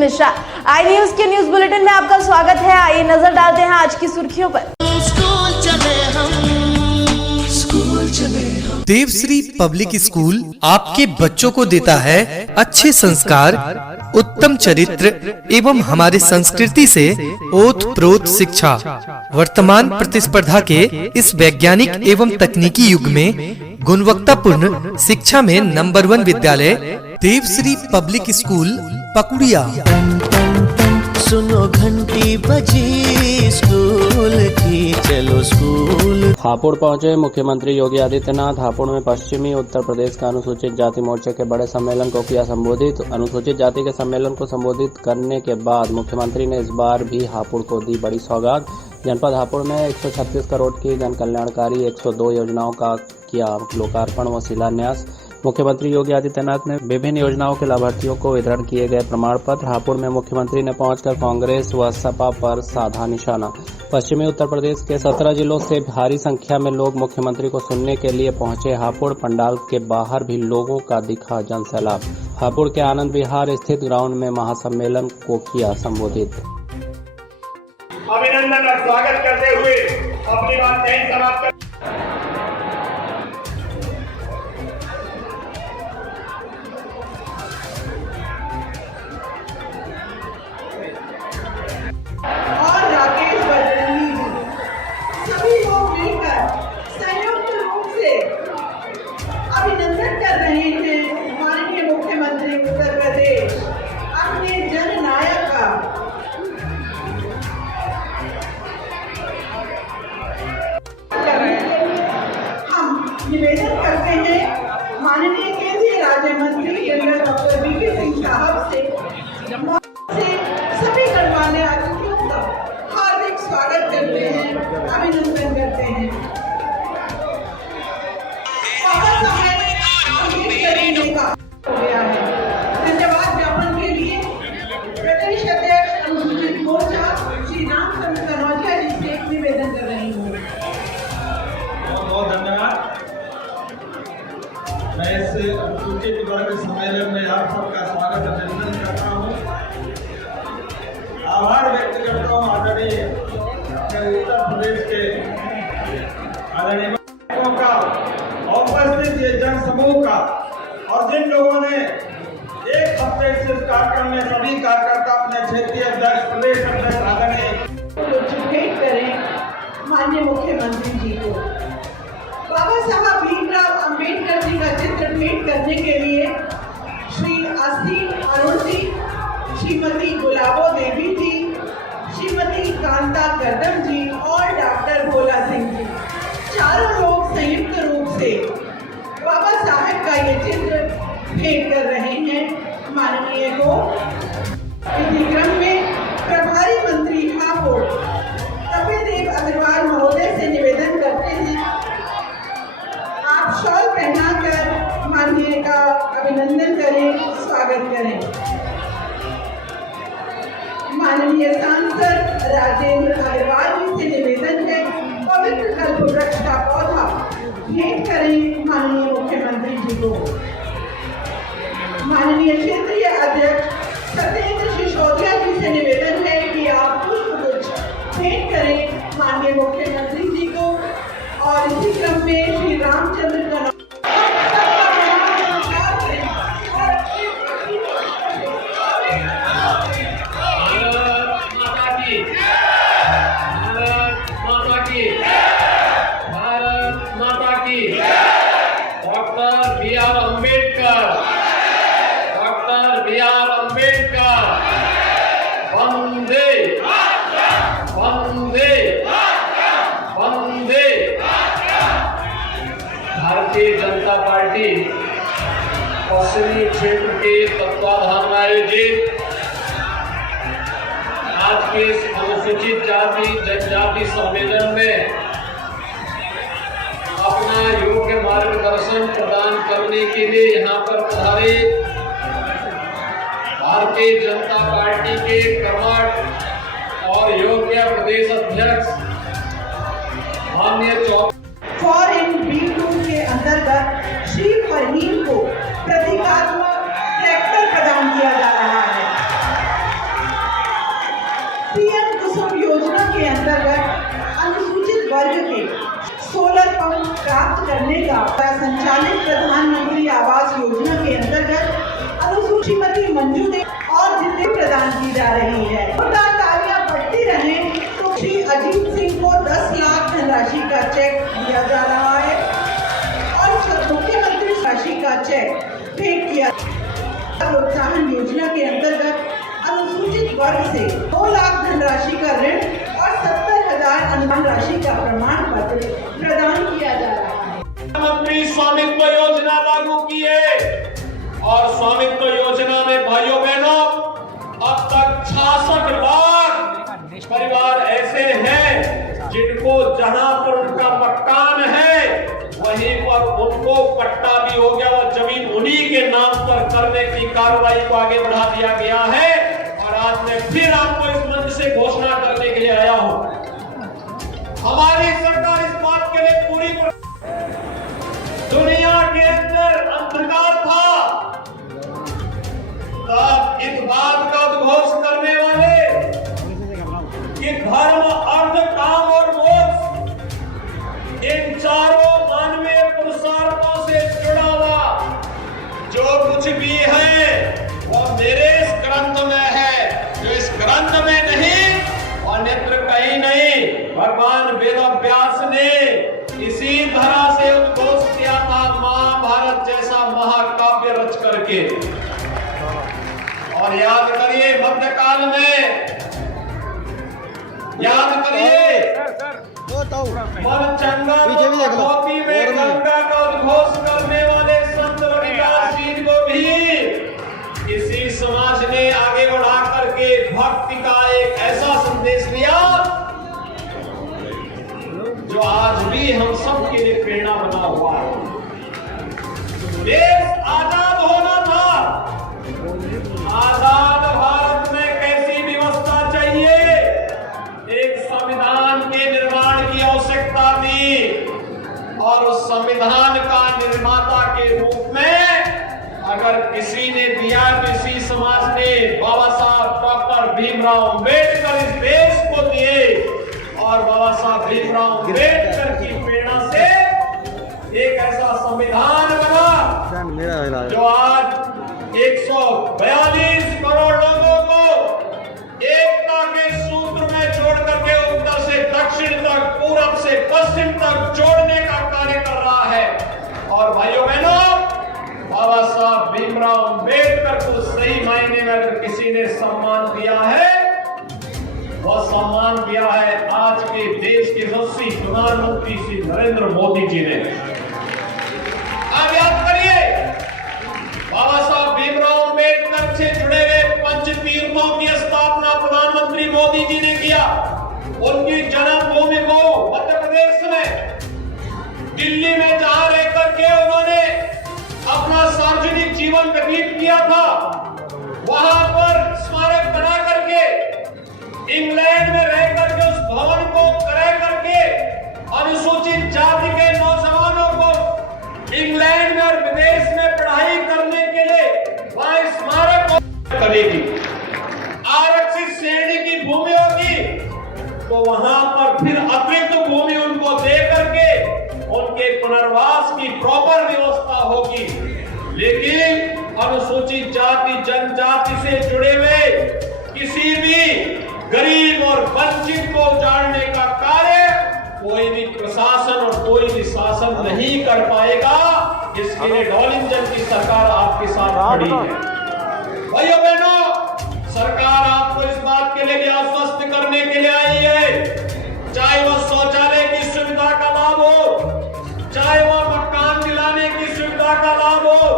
मिश्रा। आई news के news bulletin में आपका स्वागत है। आइए नजर डालते हैं आज की सुर्खियों पर। देवश्री पब्लिक स्कूल आपके बच्चों को देता है अच्छे संस्कार, उत्तम चरित्र एवं हमारे संस्कृति से ओत-प्रोत शिक्षा। वर्तमान प्रतिस्पर्धा के इस वैज्ञानिक एवं तकनीकी युग में गुणवत्तापूर्ण शिक्षा में नंबर 1 विद्यालय देवश्री पब्लिक स्कूल पकुड़िया। सुनो घंटी बजी स्कूल की, चलो स्कूल। हापुड़ पहुंचे मुख्यमंत्री योगी आदित्यनाथ। हापुड़ में पश्चिमी उत्तर प्रदेश का अनुसूचित जाति मोर्चे के बड़े सम्मेलन को किया संबोधित। अनुसूचित जाति के सम्मेलन को संबोधित करने के बाद मुख्यमंत्री ने इस बार भी हापुड़ को दी बड़ी सौगात। जनपद हापुड़ में 136 करोड़ की जन कल्याणकारी 102 योजनाओं का किया लोकार्पण व शिलान्यास। मुख्यमंत्री योगी आदित्यनाथ ने विभिन्न योजनाओं के लाभार्थियों को वितरण किए गए प्रमाण पत्र। हापुड़ में मुख्यमंत्री ने पहुंचकर कांग्रेस व सपा पर साधा निशाना। पश्चिमी उत्तर प्रदेश के 17 जिलों से भारी संख्या में लोग मुख्यमंत्री को सुनने के लिए पहुंचे। हापुड़ पंडाल के बाहर भी लोगों का दिखा जनसैलाब। हापुड़ के आनंद विहार स्थित ग्राउंड में महासम्मेलन को किया संबोधित। अभिनंदन और स्वागत करते हुए अपनी बात यहीं समाप्त कर। और राकेश बदलनी सभी लोग मिलकर संयुक्त रूप से अभिनंदन कर रहे हैं माननीय मुख्यमंत्री उत्तर प्रदेश अपने जननायक का। हम निवेदन करते हैं माननीय केंद्रीय राज्य मंत्री जनरल डॉक्टर वीके सिंह साहब से सभी गणमान्य अतिथियों का हार्दिक स्वागत करते हैं, अभिनंदन करते हैं। बाबा साहेब अम्बेडकर जी का हो गया है। धन्यवाद ज्ञापन के लिए प्रदेश अध्यक्ष अनुसूचित मोर्चा श्री रामचंद्र कनौजिया जी से निवेदन कर रही हूँ। बहुत धन्यवाद। मैं इस अनुसूचित वर्ग सम्मेलन में आप सबका स्वागत अभिनंदन करता हूँ। आभार व्यक्त करता हूँ आदरणीय उत्तर प्रदेश के आदरणीय का उपस्थित ये जन समूह का, और जिन लोगों ने एक हफ्ते से इस कार्यक्रम में सभी कार्यकर्ता अपने क्षेत्रीय अध्यक्ष, प्रदेश अध्यक्ष आदरणीय भेंट करें माननीय मुख्यमंत्री जी को। बाबा साहब भीमराव अम्बेडकर जी का चित्र भेंट करने के लिए श्री आस्तीन अरुण जी, श्रीमती गुलाबो देवी जी, श्रीमती कांता करदम जी और डॉक्टर भोला सिंह जी, चारों लोग संयुक्त रूप से बाबा साहेब का ये चित्र भेंट कर रहे हैं माननीय को। इसी क्रम में प्रभारी मंत्री हापुड़ कपिलदेव अग्रवाल महोदय से निवेदन करते हैं आप शॉल पहनाकर माननीय का अभिनंदन करें, स्वागत करें। माननीय सांसद राजेंद्र अग्रवाल जी से निवेदन है पवित्र कल्प वृक्ष का पौधा भेंट करें माननीय मुख्यमंत्री जी को। माननीय क्षेत्रीय अध्यक्ष सत्येंद्र सिसोदिया जी से निवेदन है कि आप पुष्पगुच्छ भेंट करें माननीय मुख्यमंत्री जी को। और इसी क्रम में श्री रामचंद्र कनौजिया भारतीय जनता पार्टी पश्चिमी क्षेत्र के तत्वाधान में आयोजित आज के अनुसूचित जाति जनजाति सम्मेलन में अपना योग्य मार्गदर्शन प्रदान करने के लिए यहाँ पर पधारे भारतीय जनता पार्टी के कर्मठ और योग्य प्रदेश अध्यक्ष माननीय फॉरेन B2 के अंतर्गत श्री फरहीन को प्रतीकात्मक ट्रैक्टर प्रदान किया जा रहा है। सोलर पंप प्राप्त करने का संचालित प्रधानमंत्री आवास योजना के अंतर्गत अनुसूचीमती मंजू दे और जितने प्रदान की जा रही है। तालियां बढ़ती रहे तो श्री अजीत सिंह को 10 लाख धनराशि का चेक दिया जा रहा है और मुख्यमंत्री राशि का चेक भेंट किया। प्रोत्साहन योजना के अंतर्गत अनुसूचित वर्ग से 2 लाख धनराशि का ऋण और 70,000 अनुदान राशि का प्रमाण पत्र प्रदान किया जा रहा है। प्रधानमंत्री स्वामित्व योजना लागू की है और स्वामित्व योजना में भाइयों बहनों अब तक 66 लाख परिवार ऐसे हैं जिनको जहां पर उनका मकान है वहीं पर उनको पट्टा भी हो गया और जमीन उन्हीं के नाम पर करने की कार्रवाई को आगे बढ़ा दिया गया है। और आज मैं फिर आपको इस मंच से घोषणा करने के लिए आया हूं, हमारी सरकार इस बात के लिए पूरी दुनिया के अंदर अंधकार था तब इस बात का उद्घोष करने वाले कि धर्म, अर्थ, काम और मोक्ष इन चारों मानवीय पुरुषार्थों से जुड़ा हुआ जो कुछ भी है वो मेरे इस ग्रंथ में है, जो इस ग्रंथ में नहीं अन्यत्र कहीं नहीं। भगवान वेदव्यास ने इसी तरह से उद्घोष किया था महाभारत जैसा महाकाव्य रच करके। और याद करिए मध्यकाल में, याद करिए मनचंगा मोती में गंगा का उद्घोष करने वाले संत रविदास जी को भी इसी समाज ने आगे बढ़ा करके भक्ति का एक ऐसा संदेश दिया जो आज भी हम सब के लिए प्रेरणा बना हुआ है। देश आजाद होना था, आजाद भारत में कैसी व्यवस्था चाहिए, एक संविधान के निर्माण की आवश्यकता थी और उस संविधान का निर्माता के रूप में अगर किसी ने दिया तो इसी समाज ने बाबा साहब डॉक्टर भीमराव अंबेडकर इस देश को दिए और बाबा साहब भीमराव अंबेडकर की प्रेरणा से एक ऐसा संविधान बना जो आज 142 करोड़ लोगों को एकता के सूत्र में जोड़ करके उत्तर से दक्षिण तक, पूरब से पश्चिम तक जोड़ने का कार्य कर रहा है। और भाइयों बहनों, बाबा साहब भीमराव अंबेडकर को सही मायने में अगर किसी ने सम्मान दिया है, वह सम्मान दिया है आज के देश के यशस्वी प्रधानमंत्री श्री नरेंद्र मोदी जी ने। अब याद करिए, बाबा साहब भीमराव अंबेडकर से जुड़े हुए पंच तीर्थों की स्थापना प्रधानमंत्री मोदी जी ने किया। उनकी जन्मभूमि को मध्य प्रदेश में दिल्ली में जहां रहकर के उन्होंने अपना सार्वजनिक जीवन व्यतीत किया था, वहां पर स्मारक बना करके इंग्लैंड में रह करके उस भवन को क्रय करके अनुसूचित जाति के नौजवानों को इंग्लैंड में और विदेश में पढ़ाई करने के लिए वहां स्मारक करेगी। आरक्षित श्रेणी की भूमि होगी तो वहां पर फिर अतिरिक्त भूमि उनको दे करके उनके पुनर्वास की प्रॉपर व्यवस्था होगी। लेकिन अनुसूचित जाति जनजाति से जुड़े हुए किसी भी गरीब और वंचित को उजाड़ने का कार्य कोई भी प्रशासन और कोई भी शासन नहीं कर पाएगा। इसके लिए डॉल इंजन की सरकार आपके साथ खड़ी है। भाइयों बहनों, सरकार आपको इस बात के लिए आश्वस्त करने के लिए आई है, चाहे वह शौचालय की सुविधा का लाभ हो, चाहे वह मकान दिलाने की सुविधा का लाभ हो,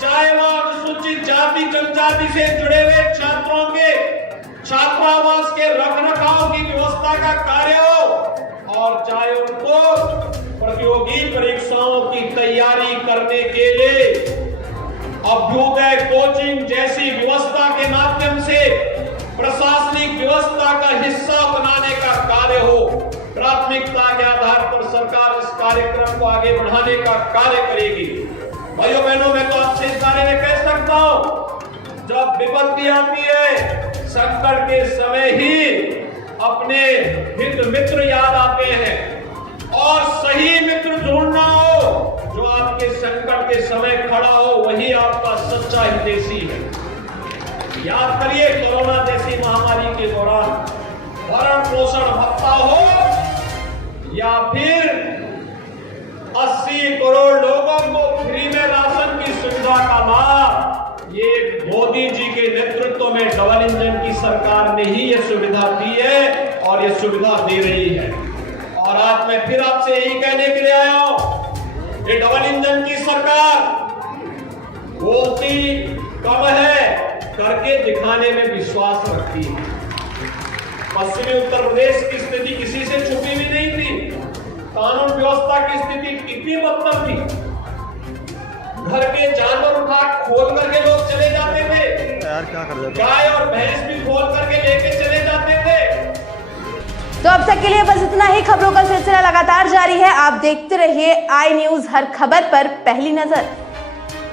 चाहे वह अनुसूचित जाति जनजाति से जुड़े हुए छात्रों के छात्रावास के रखरखाव की व्यवस्था का कार्य हो, और चाहे उनको प्रतियोगी परीक्षाओं की तैयारी करने के लिए अभ्युदय कोचिंग जैसी व्यवस्था के माध्यम से प्रशासनिक व्यवस्था का हिस्सा बनाने का कार्य हो। प्राथमिकता के आधार पर सरकार इस कार्यक्रम को आगे बढ़ाने का कार्य करेगी। भाइयों बहनों, मैं तो आपसे इस बारे में कह सकता हूं, जब विपत्ति आती है, संकट के समय ही अपने हित मित्र याद आते हैं और सही मित्र ढूंढना हो, जो आपके संकट के समय खड़ा हो, वही आपका सच्चा हितैषी है। याद करिए, कोरोना जैसी महामारी के दौरान भरण पोषण भत्ता हो या फिर 80 करोड़ लोगों को फ्री में राशन की सुविधा का लाभ, ये मोदी जी के नेतृत्व में डबल इंजन की सरकार ने ही ये सुविधा दी है और ये सुविधा दे रही है। और आज मैं फिर आपसे यही कहने के लिए आया हूं, ये डबल इंजन की सरकार बोलती कम है, करके दिखाने में विश्वास रखती है। पश्चिमी उत्तर प्रदेश की स्थिति किसी से छुपी भी नहीं थी। कानून व्यवस्था की स्थिति कितनी बदतर थी। घर के जानवर उठा खोल करके लोग चले जाते थे, गाय और भैंस भी खोल करके लेके चले जाते थे। तो अब तक के लिए बस इतना ही। खबरों का सिलसिला लगातार जारी है। आप देखते रहिए आई न्यूज, हर खबर पर पहली नजर।